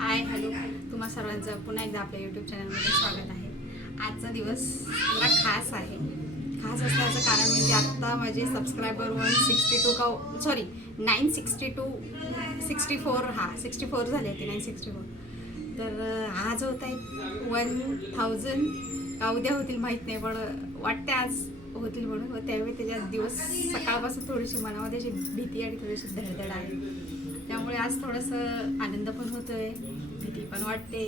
Hi hello, तुम्हा सर्वांचं पुन्हा एकदा आपल्या यूट्यूब चॅनलमध्ये स्वागत आहे. आजचा दिवस जरा खास आहे. खास असण्याचं कारण म्हणजे आत्ता माझे सबस्क्रायबर 64 झाले होते. 964. तर आज होत आहे 1000 का उद्या होतील माहीत नाही, पण वाटते आज होतील म्हणून. व त्यावेळी त्याच्या दिवस सकाळपासून थोडीशी मनामध्ये अशी भीती आणि थोडीशी धडधड आहे. त्यामुळे आज थोडंसं आनंद पण होतोय, भीती पण वाटते,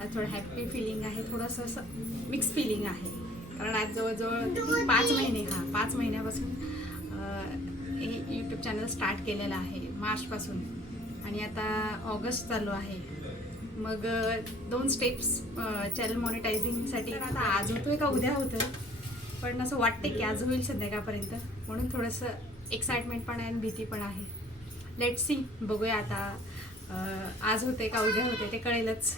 थोडं हॅप्पी फिलिंग आहे, थोडंसं असं मिक्स फिलिंग आहे. कारण आज जवळजवळ 5 महिन्यापासून हे यूट्यूब चॅनल स्टार्ट केलेलं आहे, मार्चपासून. आणि आता ऑगस्ट चालू आहे. मग 2 स्टेप्स चॅनल मॉनिटायझिंगसाठी आता आज होतोय का उद्या होतोय, पण असं वाटते की आज होईल संध्याकाळपर्यंत. म्हणून थोडंसं एक्साइटमेंट पण आहे आणि भीती पण आहे. लेट्स सी, बघूया आता आज होते का उद्या होते ते कळेलच.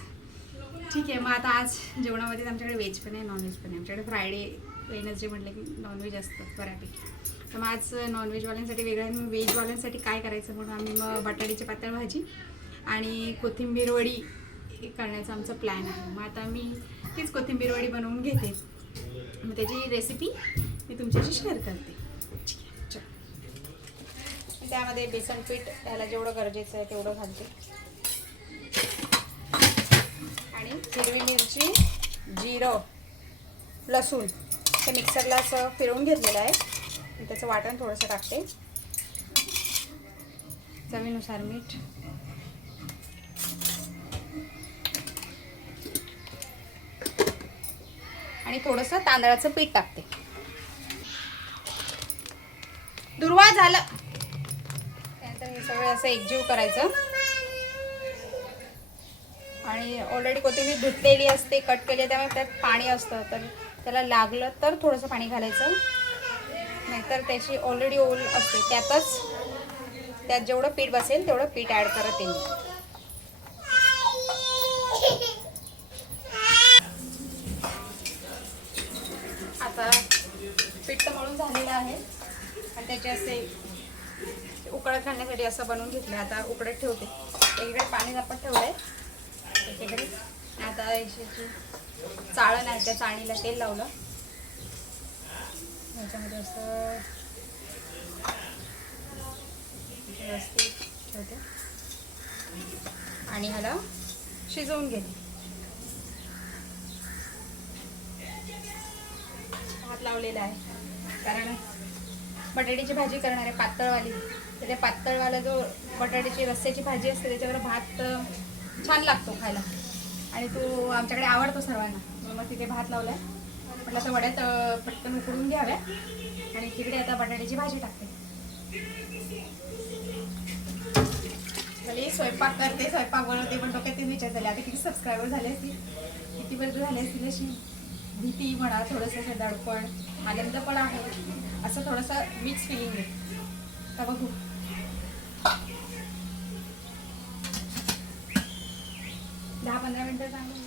ठीक आहे, मग आता आज जेवणामध्ये आमच्याकडे व्हेज पण आहे, नॉनव्हेज पण आहे. आमच्याकडे फ्रायडे वेनसडे म्हटलं की नॉनव्हेज असतं बऱ्यापैकी. तर मग आज नॉनव्हेजवाल्यांसाठी वेगळं आणि व्हेजवाल्यांसाठी काय करायचं म्हणून आम्ही मग बटाट्याची पातळ भाजी आणि कोथिंबीर वडी करण्याचा आमचा प्लॅन आहे. मग आता मी तीच कोथिंबीर वडी बनवून घेते. मग त्याची रेसिपी मी तुमच्याशी शेअर करते. त्यामध्ये बेसन पीठ त्याला जेवढं गरजेचं आहे तेवढं घालते. आणि हिरवी मिरची, जिरं, लसूण हे मिक्सरला असं फिरवून घेतलेलं आहे. त्याचं वाटण थोडंसं टाकते. चवीनुसार मीठ, आणि थोडंसं तांदळाचं पीठ टाकते. दुर्वा झालं. त्यानंतर हे सगळं असं एकजीव करायचं. आणि ऑलरेडी कोथिंबीर धुतलेली असते, कट केली, त्यामुळे त्यात पाणी असतं. तर त्याला लागलं तर थोडंसं पाणी घालायचं, नाहीतर त्याची ऑलरेडी ओल असते. त्यात जेवढं पीठ बसेल तेवढं पीठ ॲड करत येईल. आता पीठ तर मळून झालेलं आहे आणि त्याचे असे उकळत घालण्यासाठी असं बनवून घेतलं. आता उकडत ठेवते. एकीकडे पाणी झापत ठेवलं आहे, एकीकडे आता याची चाळण आहे, त्या चाळणीला तेल लावलं. याच्यामध्ये असं व्यवस्थित ठेवते आणि ह्याला शिजवून घेते. भात लावलेला आहे, कारण बटाट्याची भाजी करणार आहे पातळवाली. तर त्या पातळवाला जो बटाट्याची रस्स्याची भाजी असते त्याच्यावर भात छान लागतो खायला, आणि तो आमच्याकडे आवडतो सर्वांना. मग तिथे भात लावला आहे. म्हटलं आता वड्यात पटकन उकडून घ्याव्या. आणि तिकडे आता बटाट्याची भाजी टाकते. भले स्वयंपाक करते, स्वयंपाक बनवते, पण डोक्यात तेच विचार झाले आता किती सबस्क्रायबर झाले असतील, किती बरं झाले असतील. अशी भीती म्हणा, थोडंसं असं दडपण, आनंद पण आहे, असं थोडंसं मिक्स फिलिंग आहे. तर बघू. दहा 15 मिनिटं चांगलं.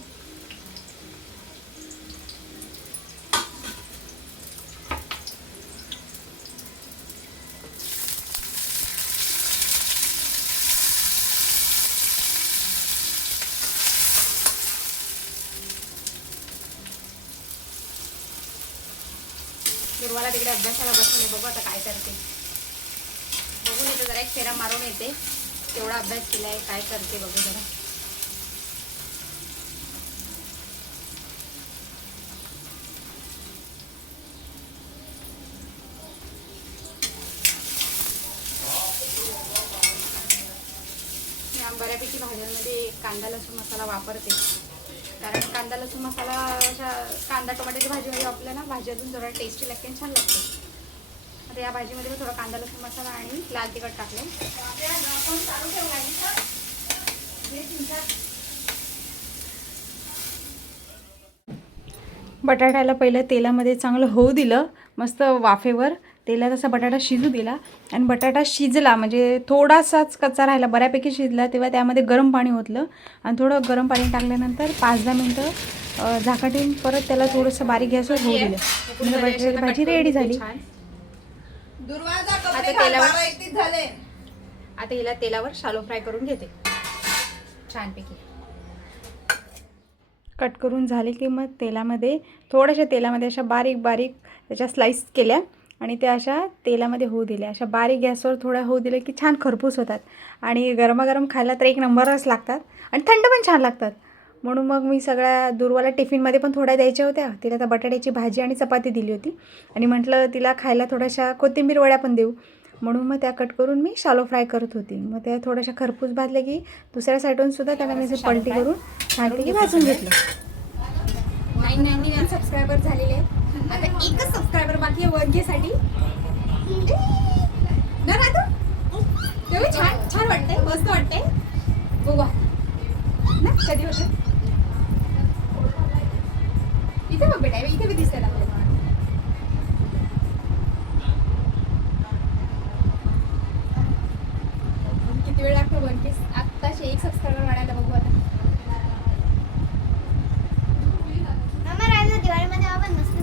दुर्वाला तिकडे अभ्यासाला बसवले. बघू आता काय करते. बघून येते, जरा एक फेरा मारून येते. तेवढा अभ्यास केलाय, काय करते बघू जरा. मी बऱ्यापैकी भाज्यांमध्ये कांदा लसूण मसाला वापरते, कारण कांदा लसूण मसाला अशा कांदा टोमॅटोची भाजी आपल्याला भाजी अजून जरा टेस्टी लागते आणि छान लागते. आता या भाजीमध्ये मी थोडा कांदा लसूण मसाला आणि लाल तिखट टाकले. बटाट्याला पहिलं तेलामध्ये चांगलं होऊ दिलं, मस्त वाफेवर तेलात असा बटाटा शिजू दिला. आणि बटाटा शिजला म्हणजे थोडासाच कच्चा राहिला, बऱ्यापैकी शिजला. तेव्हा त्यामध्ये गरम पाणी ओतलं आणि थोडं गरम पाणी टाकल्यानंतर 5-10 मिनटं झाकण ठेवून परत त्याला थोडंसं बारीक गॅसवर होऊ दिलं. म्हणजे बटाट्याची भाजी रेडी झाली. आता हिला तेलावर शालो फ्राय करून घेते छानपैकी. कट करून झाले की मग तेलामध्ये थोड्याशा तेलामध्ये अशा बारीक बारीक त्याच्या स्लाईस केल्या आणि त्या अशा तेलामध्ये होऊ दिल्या. अशा बारीक गॅसवर थोड्या होऊ दिल्या की छान खरपूस होतात आणि गरमागरम खायला तर एक नंबरच लागतात आणि थंड पण छान लागतात. म्हणून मग मी सगळ्या दुर्वाला टिफिनमध्ये पण थोड्या द्यायच्या होत्या. तिला तर बटाट्याची भाजी आणि चपाती दिली होती आणि म्हटलं तिला खायला थोड्याशा कोथिंबीर वड्या पण देऊ, म्हणून मग त्या कट करून मी शालो फ्राय करत होती. मग त्या थोड्याशा खरपूस भाजल्या की दुसऱ्या साईडून सुद्धा त्याला मी अशी पलटी करून छानपैकी भाजून घेतलं. 999 सबस्क्रायबर झालेले आहेत. आता एकच सबस्क्रायबर बाकी आहे 1K साठी ना राहतो. तेव्हा छान छान वाटतंय, मस्त वाटतंय. बघू ना कधी होतं. इथे बघ बेटा, इथे बी दिसतंय ना आपल्याला. किती वेळ लागतो 1K? आत्ताशे 1 सबस्क्रायबर वाढायला. बघू आता. दिवाळीमध्ये आपण मस्त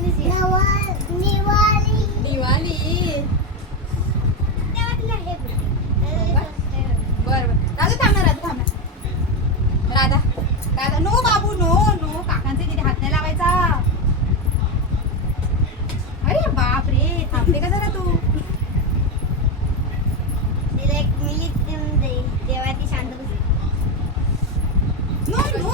दिवाळी बरं राधा थांबणार, राधा राधा नो बाबू नो नो, काकांचे तिथे हात नाही लावायचा. अरे बाप रे, थांबते का जरा तू. तिला एक मिनिट दे तेव्हा ती शांत बसली. नो नो,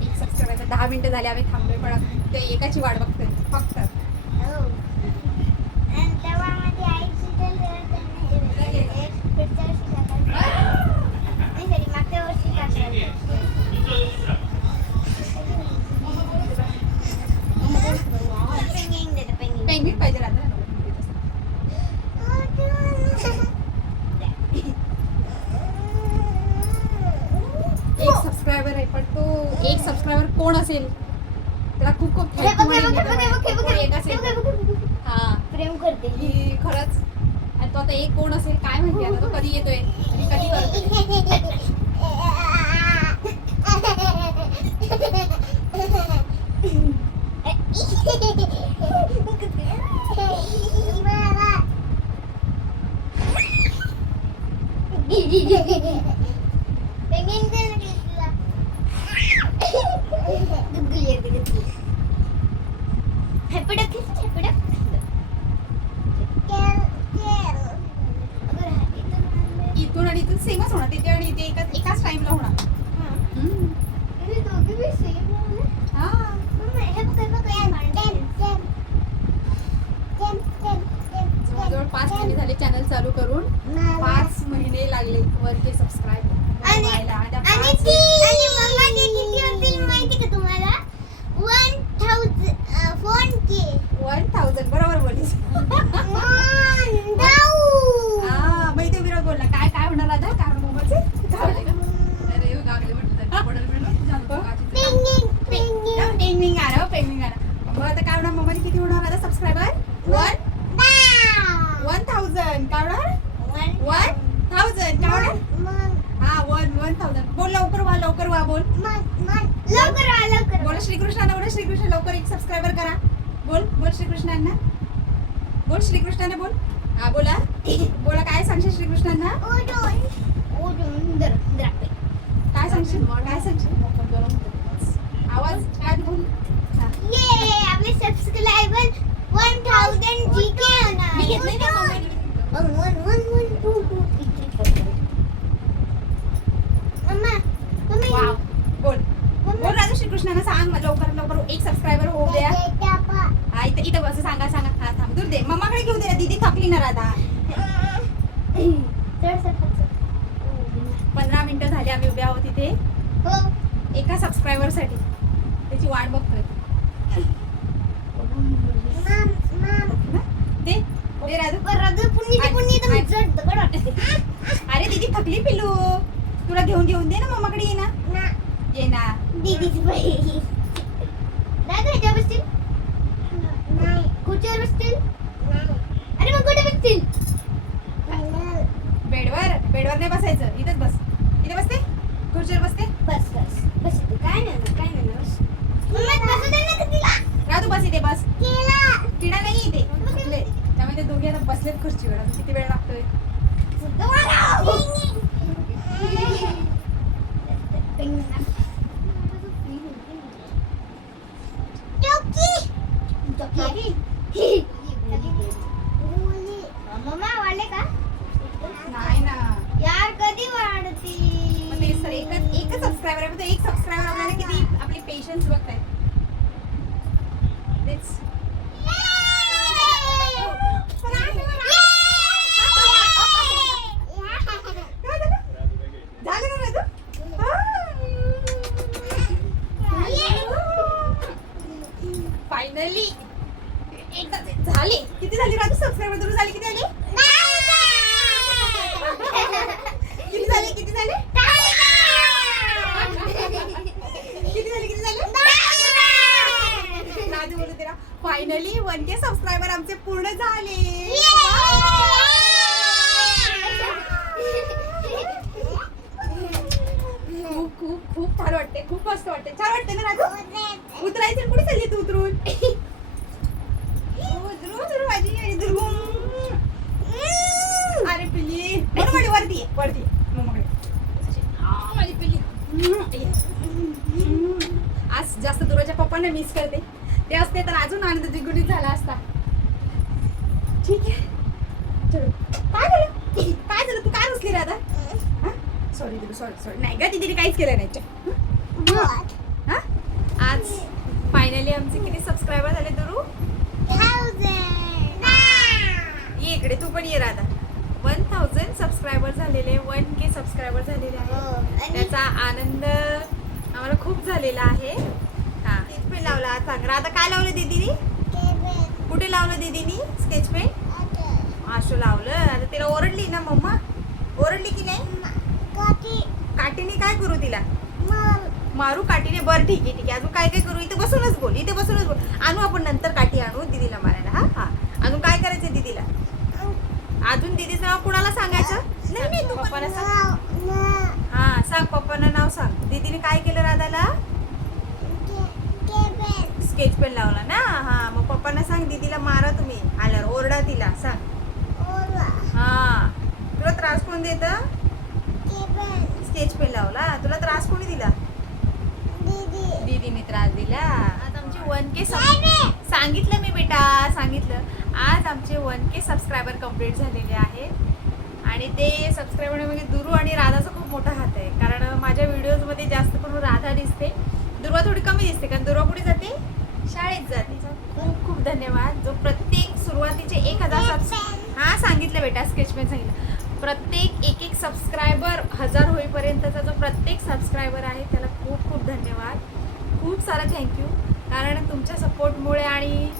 1 सबस्क्रायबर 10 मिनिटं झाले आम्ही थांबलोय, पण ते एकाची वाट बघतोय फक्त. तेव्हा माझी आईची पुढच्या वर्षी नाही सॉरी मागच्या वर्षी पेंगिन पाहिजे राहता. 1 सबस्क्रायबर आहे, पण तो 1 सबस्क्रायबर कोण असेल त्याला खूप खूप एक असेल हा प्रेम करते की खरंच. आणि तो आता एक कोण असेल काय माहिती, आता तो कधी येतोय आणि कधी करतोय. इथून आणि इथून सेमच होणार, तिथे आणि इथे एकाच टाइमला होणार. जवळजवळ 5 महिने झाले चॅनल चालू करून. 5 महिने लागले 1K सबस्क्राईब व्हायला. आणि माहिती का तुम्हाला 1000 बरोबर बोललीस. मग इथे विरोध बोलला. काय काय होणार आता काय मोबाईलचे पेंगिंग आलं पेंगिंग आलं. मग आता काय होणार मोबाईल किती होणार आता सबस्क्रायबर 1000 काय होणार 1000 काय होणार. हा 1000 बोल लवकर वा बोल बोला श्रीकृष्णांना बोला श्रीकृष्ण लवकर 1 सबस्क्रायबर करा. बोल श्रीकृष्णांना बोल श्रीकृष्णाने बोल. हा बोला बोला काय सांगशील श्रीकृष्णांना. काय सांगशील आवाज काय बोल. आपले सबस्क्रायबर 1000 जीके होणार. मी घेतलंय ना मोबाईल. वाव बोल बोल राजू श्रीकृष्णांना सांग लवकर 1 सबस्क्रायबर होऊ द्या. हा इथं बस सांगा हा थांब दूर दे मम्माकडे घेऊ दे. दीदी थकली ना राधा. 15 मिनिटं झाली आम्ही उभे आहोत इथे एका सबस्क्रायबर साठी. त्याची वाट बघतोय. दे राजू. अरे दीदी थकली पिल्लू, तुला घेऊन दे ना मम्माकडे. ये ना दीदीची बाई. दादा बसतील खुर्चीवर बसतील. अरे मग कुठे बसतील. बेडवर नाही बसायचं. इथेच बस. इथे बसते खुर्चीवर बसते. बस काय नाही बस. राजू बस इथे बस. किडा नाही इथे बसले. त्यामुळे ते दोघे आता बसलेत खुर्चीवर. किती वेळ लागतोय. मम्मा वाढले का नाही ना यार कधी वाढती मग ते सर एकच सबस्क्रायबर आहे. एक सबस्क्रायबर आपल्याला किती आपली पेशन्स बघताय. तेच झालं ना राजू? फायनली एकदा झाले. किती झाली राजू सबस्क्रायबर तुला झाले? किती झाले? किती झाले? किती झाले? किती झाले? राजू बोलू तेरा फायनली 1K सबस्क्रायबर आमचे पूर्ण झाले. खूप खूप खूप छान वाटते. खूप मस्त वाटते. छान वाटते ना राजू? उतरायचं कुठे चालली तू उतरून? उतरू माझी आणि दुर्गुम. अरे पिल्ली बरं माझी वरती वरती मम्माकडे माझी पिल्ली. आज जास्त दुराच्या पप्पांना मिस करते. ते असते तर अजून आनंद द्विगुणित झाला असता. ठीक आहे चलो. काय झालं? काय झालं? तू काय रुसली रे आता? सॉरी दिदू सॉरी नाही का दीदीने काहीच केलं नाही. हा आज फायनली आमचे किती सबस्क्रायबर झाले दुरू? ये इकडे तू पण ये राधा. 1000 सबस्क्रायबर झालेले 1K सबस्क्रायबर झालेले आहे. त्याचा आनंद आम्हाला खूप झालेला आहे. हा स्केच पेन लावला. सांग राधा काय लावलं दीदीनी? कुठे लावलं दीदीनी स्केच पेन? आशू लावलं. आता तिला ओरडली ना मम्मा? ओरडली की नाही? काठीने काय करू तिला? मारू काठीने? बरं ठीक आहे अजून काय काय करू? इथे बसूनच बोल. आणू आपण नंतर काठी आणू दीदीला मारायला. हा हा अजून काय करायचं दीदीला? अजून दीदीचं नाव कुणाला सांगायचं? नाही तू पप्पाला सांग. हा सांग पप्पांना नाव सांग. दीदीने काय केलं राधाला? स्केच पेन लावला ना. हा मग पप्पांना सांग दीदीला मारा तुम्ही आल्यावर. ओरडा तिला सांग. हा तुला त्रास कोण देत? स्केच पेन लावला. तुला त्रास कोणी दिला? दीदीने त्रास दिला. आज आमची 1K सांगितलं मी बेटा सांगितलं. आज आमचे 1K सबस्क्रायबर कंप्लीट झालेले आहेत. आणि ते सबस्क्रायबर म्हणजे दुरू आणि राधाचा खूप मोठा हात आहे. कारण माझ्या व्हिडिओजमध्ये जास्त करून राधा दिसते. दुर्वा थोडी कमी दिसते कारण दुर्वा कुठे जाते? शाळेत जाते. खूप खूप धन्यवाद. जो प्रत्येक सुरुवातीचे 1000 हा सांगितलं बेटा स्केच पेन सांगितलं. प्रत्येक एक सबस्क्रायबर 1000 होईपर्यंतचा जो प्रत्येक सबस्क्रायबर आहे त्याला खूप खूप धन्यवाद. खूप सारा थँक्यू. कारण तुमच्या सपोर्टमुळे आणि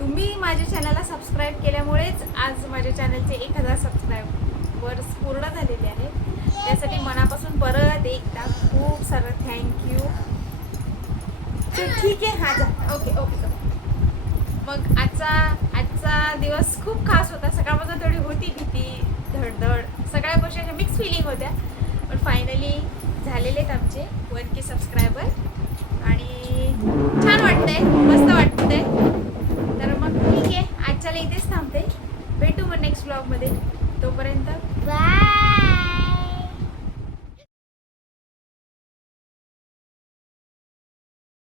तुम्ही माझ्या चॅनलला सबस्क्राईब केल्यामुळेच आज माझ्या चॅनलचे 1000 सबस्क्रायबर्स पूर्ण झालेले आहेत. त्यासाठी मनापासून परत एकदा खूप सारं थँक्यू. तर ठीक आहे. हा जा ओके. मग आजचा दिवस खूप खास होता. सकाळपासून थोडी होती भीती धडधड सगळ्या गोष्टी अशा मिक्स फिलिंग होत्या. पण फायनली झालेले आहेत आमचे 1K सबस्क्रायबर आणि छान वाटतंय. मस्त वाटतंय. तर मग ठीक आहे आजच्याला इथेच थांबते. भेटू मग नेक्स्ट ब्लॉगमध्ये. तोपर्यंत बाय.